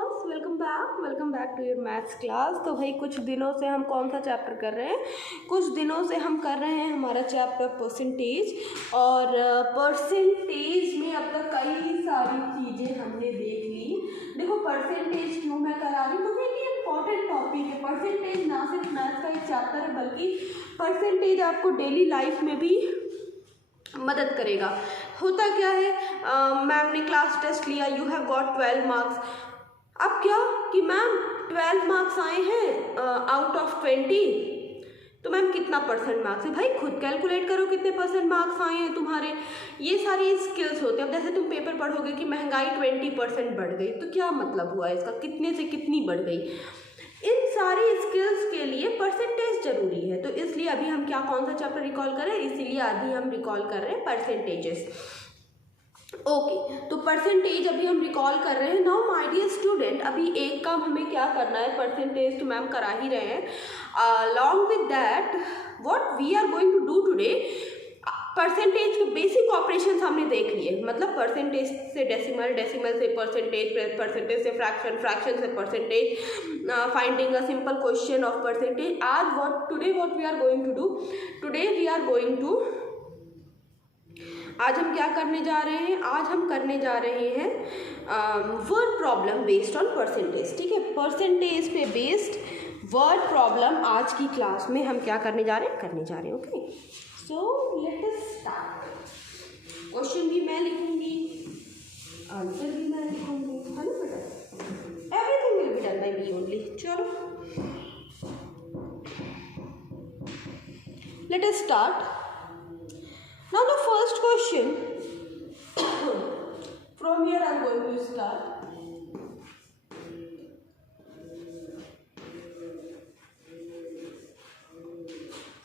Class, welcome back to your maths class. तो भाई कुछ दिनों से हम कौन सा चैप्टर कर रहे हैं? कुछ दिनों से हम कर रहे हैं हमारा चैप्टर परसेंटेज। और परसेंटेज में अब तक कई सारी चीज़ें हमने देख ली। देखो परसेंटेज क्यों मैं करा रही हूँ, क्योंकि ये इम्पॉर्टेंट टॉपिक है। परसेंटेज ना सिर्फ मैथ्स का एक चैप्टर है, बल्कि परसेंटेज आपको डेली लाइफ में भी मदद करेगा। होता क्या है, मैम ने क्लास टेस्ट लिया, यू हैव गॉट 12 मार्क्स। अब क्या कि मैम 12 मार्क्स आए हैं आउट ऑफ 20, तो मैम कितना परसेंट मार्क्स है? भाई खुद कैलकुलेट करो कितने परसेंट मार्क्स आए हैं तुम्हारे। ये सारी स्किल्स होते हैं। अब जैसे तुम पेपर पढ़ोगे कि महंगाई 20% बढ़ गई, तो क्या मतलब हुआ इसका, कितने से कितनी बढ़ गई? इन सारी स्किल्स के लिए परसेंटेज जरूरी है। तो इसलिए अभी हम क्या कौन सा चैप्टर रिकॉल कर रहे हैं? इसीलिए अभी हम रिकॉल कर रहे हैं परसेंटेजेस। ओके, तो परसेंटेज अभी हम रिकॉल कर रहे हैं। नाउ माय डियर स्टूडेंट, अभी एक काम हमें क्या करना है, परसेंटेज तो मैम करा ही रहे हैं। Along with that what we are going to do today, percentage के बेसिक ऑपरेशंस हमने देख लिए। मतलब परसेंटेज से डेसिमल, डेसिमल से परसेंटेज, परसेंटेज से फ्रैक्शन, फ्रैक्शन से percentage, finding a simple question of percentage. आज what we are going to do, today we are going to, आज हम क्या करने जा रहे हैं? आज हम करने जा रहे हैं word problem based on percentage. ठीक है, परसेंटेज पे बेस्ड वर्ड प्रॉब्लम आज की क्लास में हम क्या करने जा रहे हैं? Okay, so let us start. Question भी मैं लिखूंगी, आंसर भी मैं लिखूंगी, है ना बेटा? Everything will be done by me only. चलो let us start. Now the first question, from here I am going to start.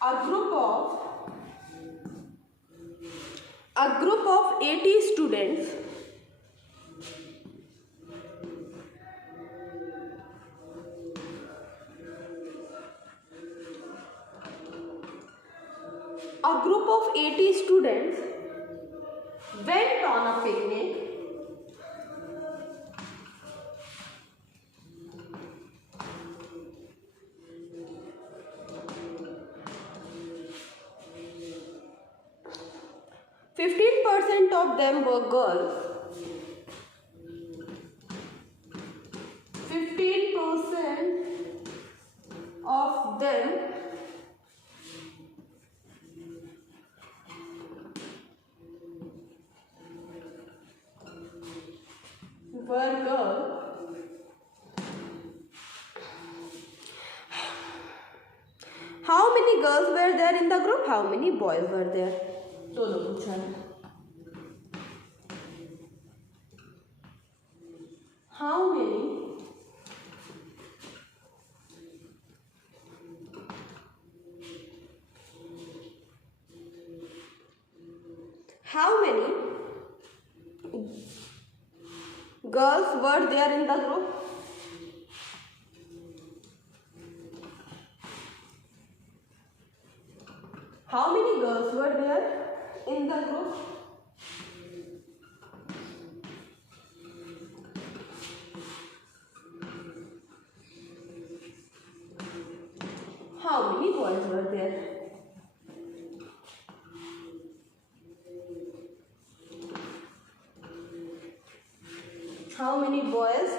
A group of 80 students went on a picnic. %, of them were girls. 15% of them were girls. How many girls were there in the group? How many boys were there? दोनों पूछा है। How many girls were there in the group? How many girls were there in the group? How many boys were there? How many boys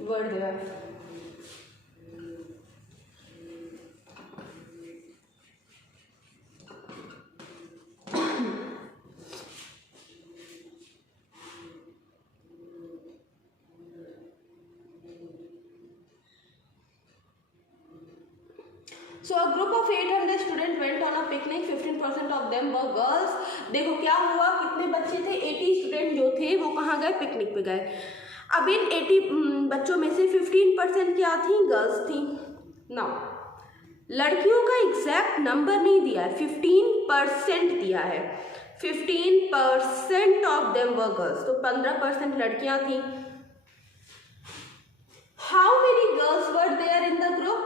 were there? So a group of 800 students went on a picnic. 15% of them were girls. देखो क्या हुआ, कितने बच्चे थे? 80 student जो थे वो कहाँ गए? पिकनिक पे गए। अब इन 80 बच्चों में से 15% क्या थी? गर्ल्स थी। ना, लड़कियों का एग्जैक्ट नंबर नहीं दिया है, 15% दिया है। 15% ऑफ देम वर गर्ल्स, तो 15% लड़कियां थी। How many girls were there in the group?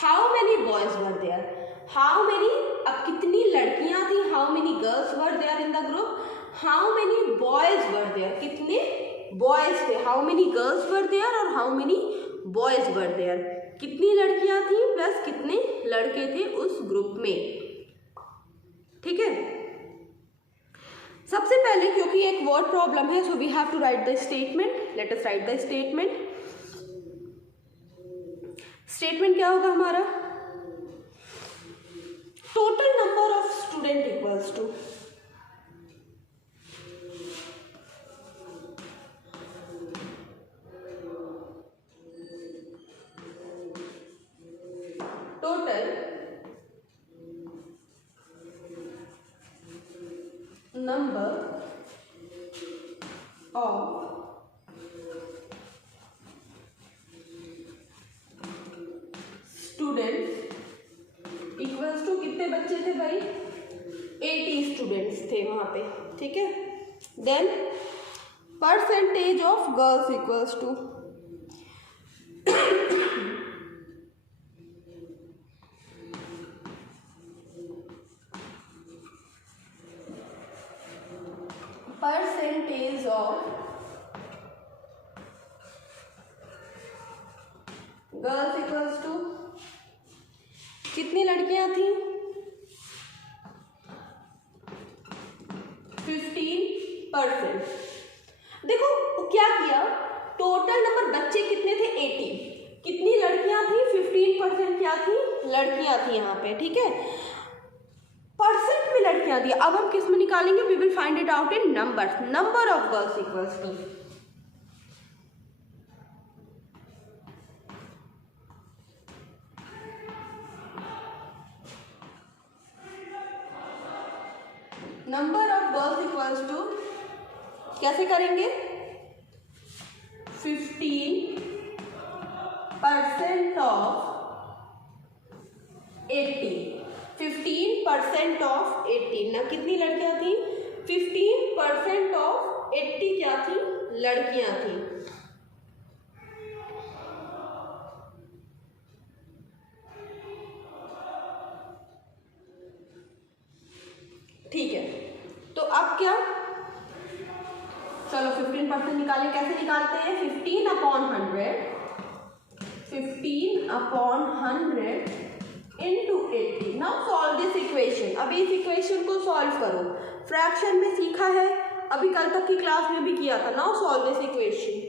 How many boys were there? How many, अब कितनी लड़कियां थी? How many girls were there in the group? How many boys were there? Boys थे, how many girls were there और how many boys were there, कितनी लड़कियां थी plus कितने लड़के थे उस ग्रुप में। ठीक है, सबसे पहले क्योंकि एक वर्ड प्रॉब्लम है, so we have to write the statement. Let us write the statement. Statement क्या होगा हमारा, total number of student equals to total number of students equals to, कितने बच्चे थे भाई, 80 स्टूडेंट्स थे वहां पे। ठीक है, then percentage of girls equals to, percentage of girls equals to, कितनी लड़कियां थी, 15%। देखो क्या किया, टोटल नंबर बच्चे कितने थे 80, कितनी लड़कियां थी 15% क्या थी, लड़कियां थी यहाँ पे। ठीक है, परसेंट में लड़कियां थी। अब हम किस में निकालेंगे, we will find it out in number. Number of girls equals to, number of girls equals to, कैसे करेंगे, 15% ऑफ 80, 15% ऑफ 80 ना, कितनी लड़कियां थी, 15% ऑफ 80 क्या थी, लड़कियां थी। ठीक है, तो अब क्या, चलो 15% निकालें, कैसे निकालते हैं, 15/100, 15/100 into 80। Now solve this equation. अभी इस इक्वेशन को सॉल्व करो, फ्रैक्शन में सीखा है, अभी कल तक की क्लास में भी किया था। Now solve this equation.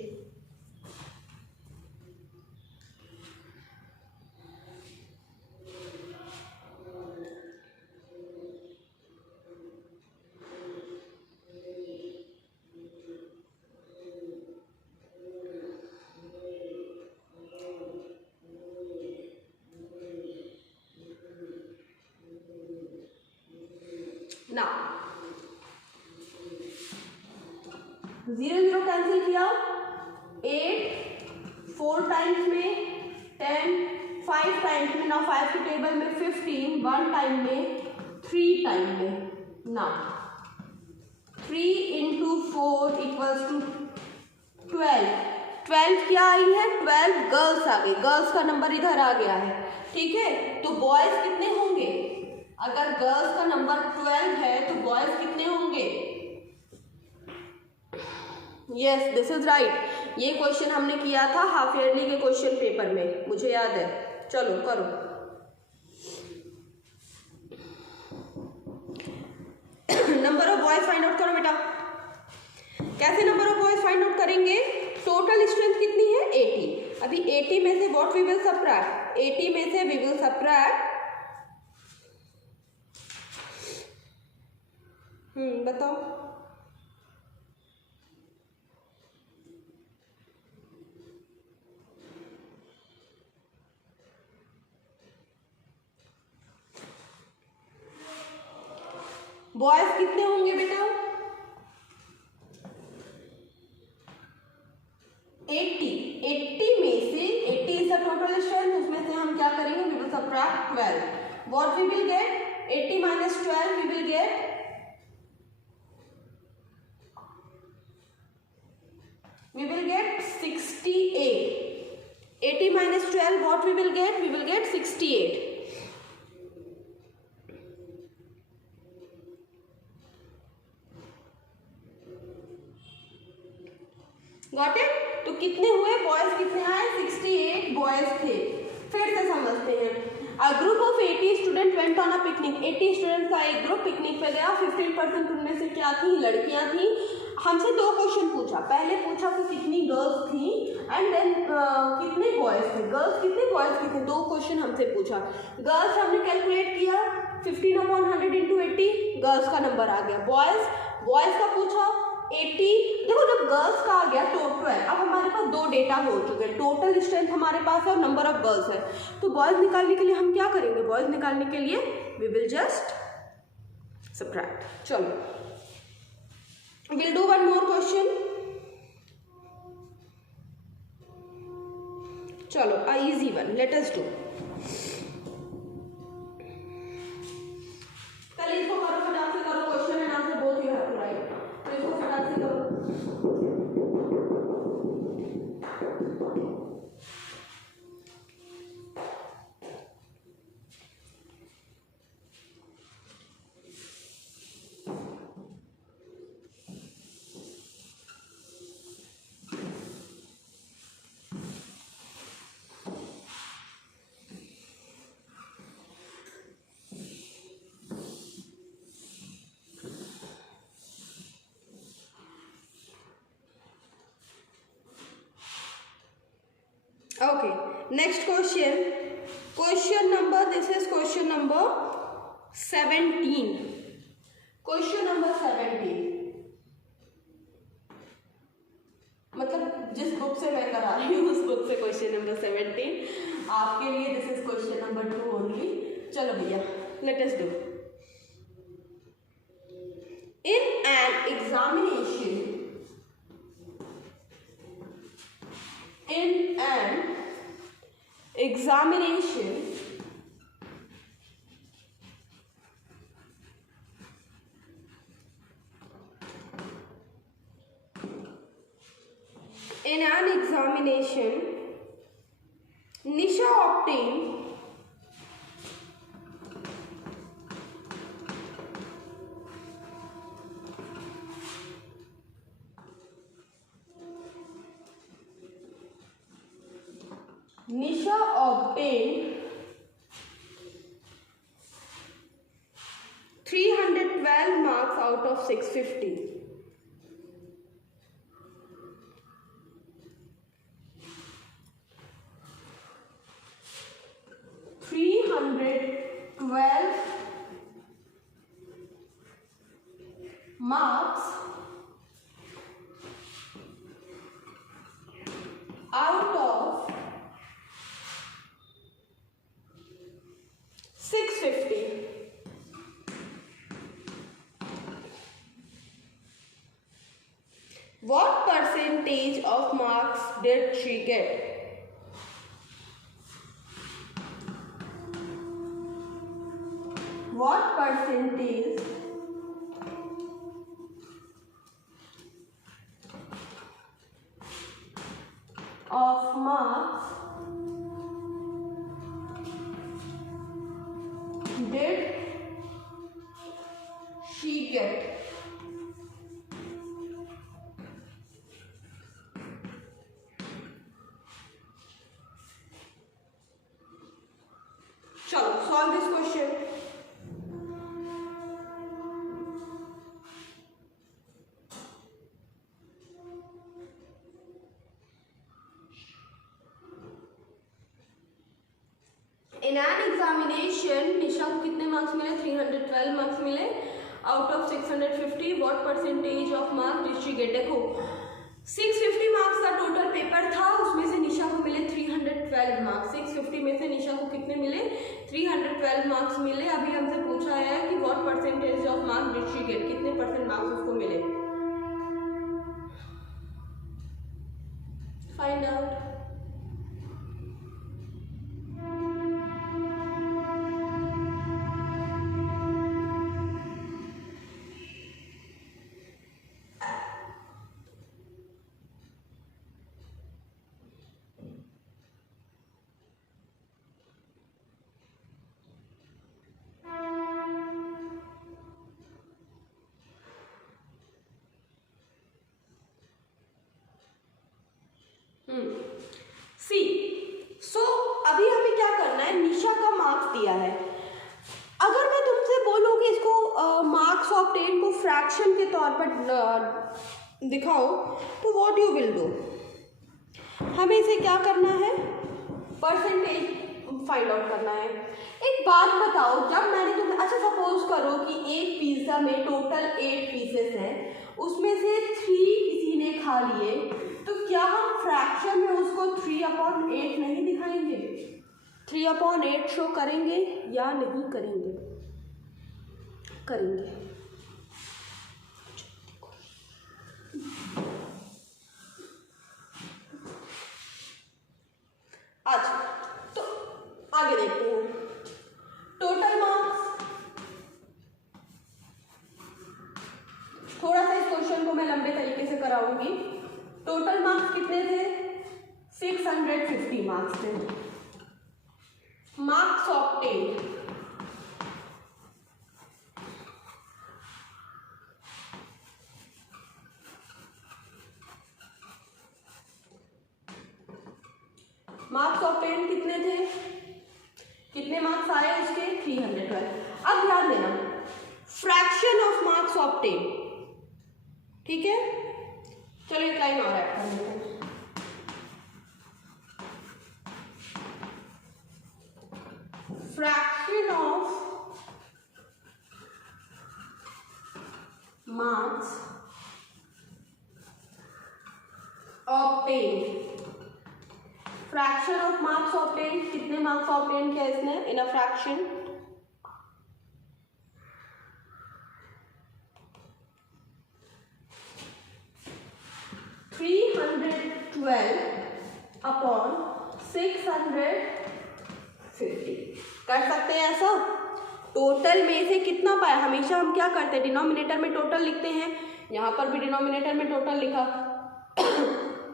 ना 0 0 कैंसिल किया, 8 4 टाइम्स में, 10 5 टाइम्स में, ना 5 के टेबल में 15, 1 टाइम में, 3 टाइम में। ना 3 into 4 इक्वल्स टू 12। 12 क्या आई है, 12 गर्ल्स आ गई, गर्ल्स का नंबर इधर आ गया है। ठीक है, तो बॉयज कितने होंगे, अगर गर्ल्स का नंबर 12 है तो बॉयज कितने होंगे, यस दिस इज राइट। ये क्वेश्चन हमने किया था हाफ ईयरली के क्वेश्चन पेपर में, मुझे याद है। चलो करो, number of boys find out करो बेटा। कैसे number of boys find out करेंगे, टोटल स्ट्रेंथ कितनी है 80। अभी 80 में से व्हाट वी विल सबट्रैक्ट, 80 में से वी विल सबट्रैक्ट, बताओ, बॉयज कितने होंगे बेटा, 80 में से 80 इज द टोटल स्ट्रेंथ, उसमें से हम क्या करेंगे, we will subtract 12, what we will get, 80 minus 12 we will get 68. 80 minus 12 what we will get, 68. Got it. तो कितने हुए बॉयज, कितने आए, 68 बॉयज थे। फिर से समझते हैं। A group of 80 students went on a picnic. 80 students का एक ग्रुप पिकनिक पे गया। 15% उनमें से क्या थी, लड़कियां थी। हमसे दो क्वेश्चन पूछा, पहले पूछा कि कितनी गर्ल्स थी एंड देन कितने बॉयज थे। गर्ल्स कितने, बॉयज कितने, दो क्वेश्चन हमसे पूछा। गर्ल्स हमने कैलकुलेट किया 15/100 इंटू 80, गर्ल्स का नंबर आ गया। बॉयज का पूछा 80। देखो जब गर्ल्स का आ गया टोटल, अब हमारे पास दो डेटा हो चुके हैं, टोटल स्ट्रेंथ हमारे पास है और नंबर ऑफ गर्ल्स है। तो बॉयज निकालने के लिए हम क्या करेंगे, बॉयज निकालने के लिए वी विल जस्ट सबट्रैक्ट। चलो will do one more question. चलो a easy one, let us do. पहले इसको करो, फटाक से करो, question and answer both you have to write. तो इसको फटाक से करो। Okay, next question. Question number, this is question number 17. Question number 17. मतलब जिस बुक से मैं करा रही हूँ उस बुक से क्वेश्चन नंबर 17 आपके लिए। This is question number 2 only. चलो भैया, late us do. In an examination, in an examination Nisha obtained 312 marks out of 650. Marks out of 650. What percentage of marks did she get? What percentage of marks did she get? Chalo, solve this question. In an examination, निशा को कितने marks मिले? 312 marks मिले out of 650. What percentage of marks did she get? देखो 650 marks का total paper था, उसमें से निशा को मिले 312 मार्क्स। 650 में से निशा को कितने मिले? 312 मार्क्स मिले। अभी हमसे पूछा है कि what percentage of marks did she get, कितने परसेंट मार्क्स उसको मिले। Find out. सी। सो अभी हमें क्या करना है, निशा का मार्क्स दिया है। अगर मैं तुमसे बोलूँ कि इसको मार्क्स ऑफ 10 को फ्रैक्शन के तौर पर दिखाओ, तो व्हाट यू विल डू? हमें इसे क्या करना है, परसेंटेज फाइंड आउट करना है। एक बात बताओ, जब मैंने तुम्हें, अच्छा सपोज करो कि एक पिज्ज़ा में टोटल 8 पीसेस हैं, उसमें से 3 किसी ने खा लिए, तो क्या हम फ्रैक्शन में उसको 3/8 नहीं दिखाएंगे? 3/8 शो करेंगे या नहीं करेंगे? करेंगे। अच्छा, तो आगे देखते हैं। टोटल मार्क्स, थोड़ा सा इस क्वेश्चन को मैं लंबे तरीके से कराऊंगी। टोटल मार्क्स कितने थे? 650 मार्क्स थे। मार्क्स ऑफ 10, मार्क्स ऑफ 10 कितने थे? कितने मार्क्स आए उसके? 312। अब ध्यान देना, फ्रैक्शन ऑफ मार्क्स ऑफ 10, ठीक है। चलो एक लाइन और ऐड कर लेते हैं। Fraction of marks of 10, fraction of marks of 10, कितने मार्क्स ऑफ 10 किया इसने इन अ फ्रैक्शन? 312/650। कर सकते हैं ऐसा? टोटल में से कितना पाया? हमेशा हम क्या करते हैं, डिनोमिनेटर में टोटल लिखते हैं। यहाँ पर भी डिनोमिनेटर में टोटल लिखा।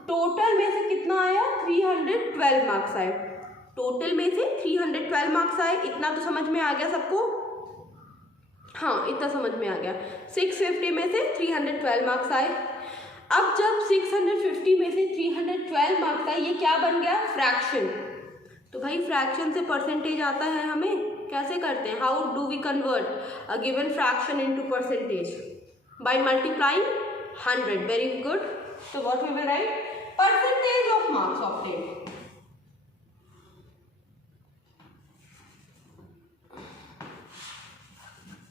टोटल में से कितना आया? 312 मार्क्स आए। टोटल में से 312 मार्क्स आए। इतना तो समझ में आ गया सबको? हाँ, इतना समझ में आ गया। 650 में से 312 मार्क्स आए। अब जब 650 में से 312 मार्क्स आए, ये क्या बन गया? फ्रैक्शन। तो भाई फ्रैक्शन से परसेंटेज आता है हमें, कैसे करते हैं? How do we convert a given fraction into percentage? By multiplying 100। Very good. So what we will write? Percentage of marks of 10.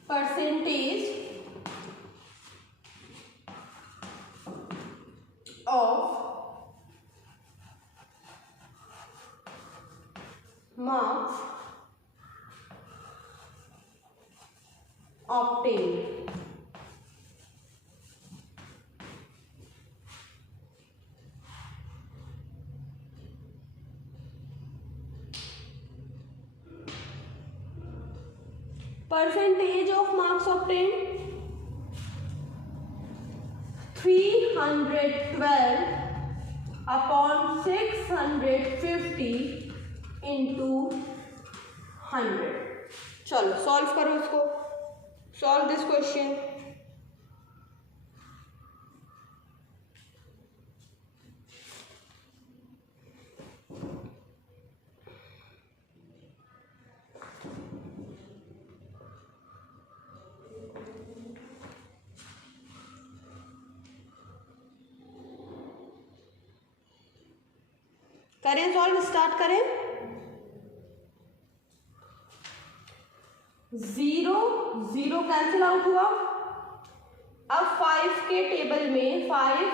Percentage of marks of 10. Percentage of marks of 10, 312/650 into 100। चलो solve करो इसको। Solve this question. करें solve, start करें। 0 0 cancel out हुआ। अब 5 के table में 5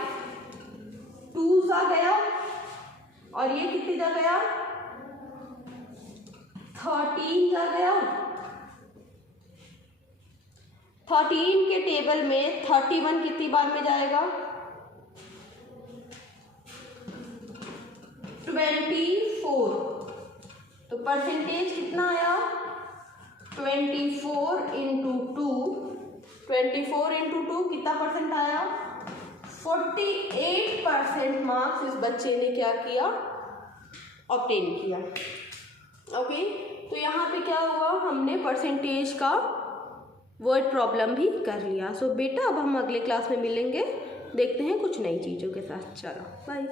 2s आ गया, और ये कितनी जा गया? 13 जा गया। 13 के टेबल में 31 कितनी बार में जाएगा? 24। तो परसेंटेज कितना आया? 24 इंटू 2। 24 इंटू 2 कितना परसेंट आया? 48% मार्क्स इस बच्चे ने क्या किया? ऑब्टेन किया। ओके, तो यहाँ पे क्या हुआ? हमने परसेंटेज का वर्ड प्रॉब्लम भी कर लिया। सो बेटा अब हम अगले क्लास में मिलेंगे, देखते हैं कुछ नई चीज़ों के साथ। चलो बाय।